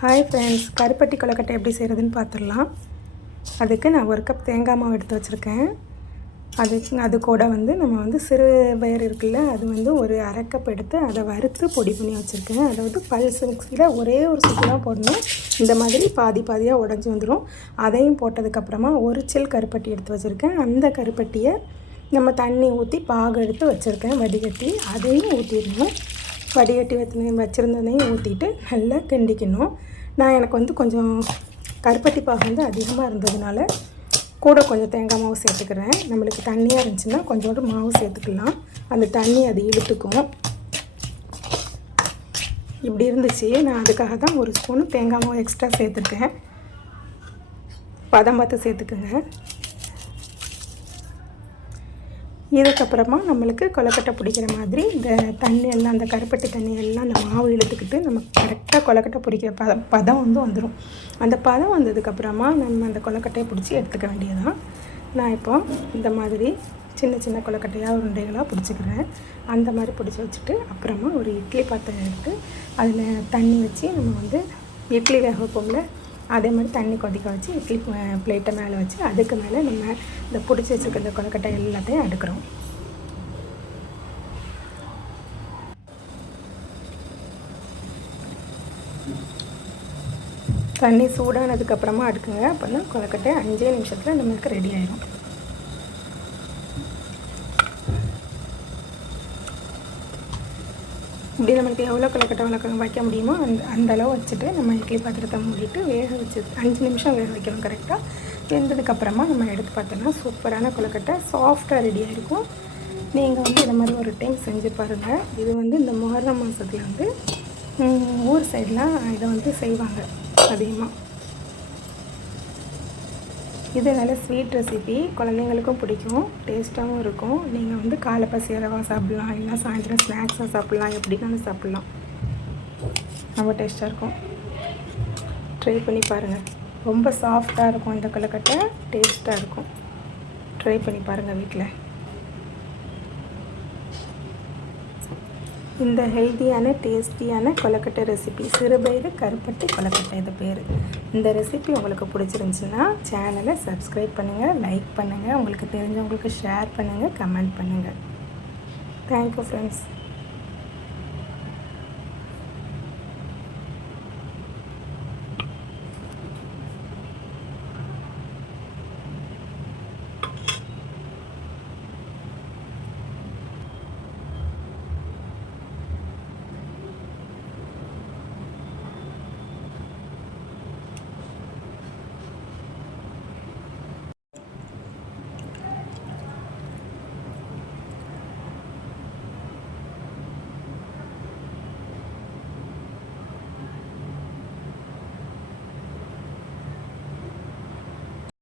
Hi friends கருப்பட்டி கொலக்கட்டை எப்படி செய்கிறதுன்னு பார்த்துடலாம் அதுக்கு நான் ஒரு கப் தேங்காய் மாவு எடுத்து வச்சுருக்கேன். அது அது கூட வந்து நம்ம வந்து சிறு பயிர் இருக்குல்ல அது வந்து ஒரு அரை கப் எடுத்து அதை வறுத்து பொடி பண்ணி வச்சுருக்கேன். அதாவது பல்ஸ் மிக்ஸியில் ஒரே ஒரு சுற்று தான் போடணும். இந்த மாதிரி பாதி பாதியாக உடஞ்சி வந்துடும் அதையும் போட்டதுக்கப்புறமா ஒரு சில் கருப்பட்டி எடுத்து வச்சுருக்கேன். அந்த கருப்பட்டியை நம்ம தண்ணி ஊற்றி பாகு எடுத்து வச்சுருக்கேன் வடிகட்டி. அதையும் ஊற்றிடணும் வடிகட்டி வச்சு வச்சுருந்ததையும் ஊற்றிட்டு நல்லா கிண்டிக்கணும். நான் எனக்கு வந்து கொஞ்சம் கருப்பட்டி பாகு வந்து அதிகமாக இருந்ததுனால கூட கொஞ்சம் தேங்காய் மாவு சேர்த்துக்கிறேன். நம்மளுக்கு தண்ணியாக இருந்துச்சுன்னா கொஞ்சோண்டு மாவு சேர்த்துக்கலாம். அந்த தண்ணி அது இழுத்துக்கும். இப்படி இருந்துச்சு. நான் அதுக்காக தான் ஒரு ஸ்பூன் தேங்காய் மாவு எக்ஸ்ட்ரா சேர்த்துருக்கேன் பதம் பார்த்து சேர்த்துக்குங்க. இதுக்கப்புறமா நம்மளுக்கு கொலக்கட்டை பிடிக்கிற மாதிரி இந்த தண்ணி எல்லாம் அந்த கருப்பட்டி தண்ணி எல்லாம் அந்த மாவு இழுத்துக்கிட்டு நம்ம கரெக்டாக கொலக்கட்டை பிடிக்கிற பதம் பதம் வந்து வந்துடும் அந்த பதம் வந்ததுக்கப்புறமா நம்ம அந்த கொலக்கட்டையை பிடிச்சி எடுத்துக்க வேண்டியதான் நான் இப்போ இந்த மாதிரி சின்ன சின்ன கொலக்கட்டையாக உருண்டைகளாக பிடிச்சிக்கிறேன். அந்த மாதிரி பிடிச்சி வச்சுட்டு அப்புறமா ஒரு இட்லி பாத்திரம் எடுத்து அதில் தண்ணி வச்சு நம்ம வந்து இட்லி வேக வைப்போம்ல அதே மாதிரி தண்ணி கொதிக்க வச்சு இட்லி பிளேட்டை மேலே வச்சு அதுக்கு மேலே நம்ம இந்த பிடிச்சி வச்சுருக்க இந்த கொலக்கட்டை எல்லாத்தையும் அடுக்கிறோம் தண்ணி சூடானதுக்கப்புறமா அடுக்குங்க அப்போ தான் கொலக்கட்டை அஞ்சே நிமிஷத்தில் நம்மளுக்கு ரெடி ஆயிடும் இப்படி நம்மளுக்கு எவ்வளோ கலக்கட்டை வளர்க்கணும் வைக்க முடியுமோ அந்த அந்த அளவு வச்சுட்டு நம்ம இட்லி பாத்திரத்தை மூடிட்டு வேக வச்சு அஞ்சு நிமிஷம் வேக வைக்கணும் கரெக்டாக வெந்ததுக்கப்புறமா நம்ம எடுத்து பார்த்தோன்னா சூப்பரான கொலக்கட்டை சாஃப்டாக ரெடியாக இருக்கும் நீங்கள் வந்து இந்த மாதிரி ஒரு டைம் செஞ்சு பாருங்கள் இது வந்து இந்த மொஹரம் மாதத்தில் வந்து ஊர் சைட்லாம் இதை வந்து செய்வாங்க அதிகமாக இது நல்ல ஸ்வீட் ரெசிபி குழந்தைங்களுக்கும் பிடிக்கும் டேஸ்ட்டாகவும் இருக்கும். நீங்கள் வந்து காலை பசியரவாக சாப்பிட்லாம் இல்லைனா சாயந்தரம் ஸ்நாக்ஸாக சாப்பிட்லாம் எப்படினாலும் சாப்பிட்லாம். ரொம்ப டேஸ்ட்டாக இருக்கும். ட்ரை பண்ணி பாருங்கள் ரொம்ப சாஃப்டாக இருக்கும் இந்த கொலக்கட்டை டேஸ்ட்டாக இருக்கும். ட்ரை பண்ணி பாருங்கள் வீட்டில் இந்த ஹெல்த்தியான டேஸ்டியான கொலக்கட்டை ரெசிபி சிறுபயிறு கருப்பட்டி கொலக்கட்டை இது பேர். இந்த ரெசிபி உங்களுக்கு பிடிச்சிருந்துச்சின்னா சேனலை சப்ஸ்கிரைப் பண்ணுங்கள் லைக் பண்ணுங்கள் உங்களுக்கு தெரிஞ்சவங்களுக்கு ஷேர் பண்ணுங்கள் கமெண்ட் பண்ணுங்கள் தேங்க்யூ ஃப்ரெண்ட்ஸ்